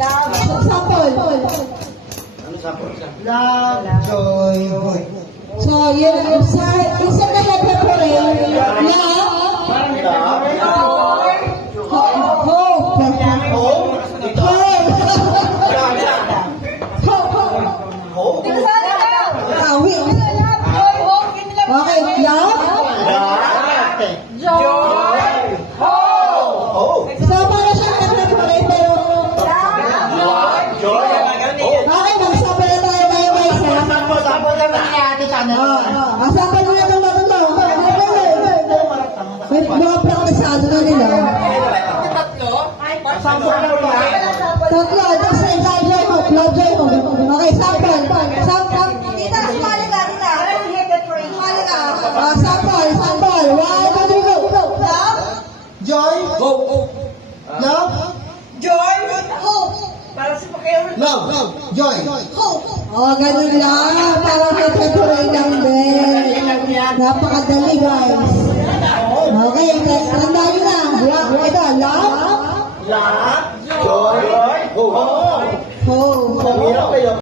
Sample. Ano sample? Love, joy, hope. So, yun, isa na nag-pray. Love, hope. Okay, love, so para siya nag-pray pero okay, magsabi na tayo ngayon guys. Asapan mo na itong matanda. May mga praktisado na nila. Tatlo, ito sa joy hope, love joy hope. Okay, sample. Tita, sumali ka, tita. Sumali ka. Sample. 1, 2, 3, go. Love, Joy, love, joy, hope. love, joy. Oh, ganun lang. Parang nagpatuloy lang din. Napakadali, guys. Okay, tandaan nyo na. Ito, love, Joy, hope. hope. Hirap kayo.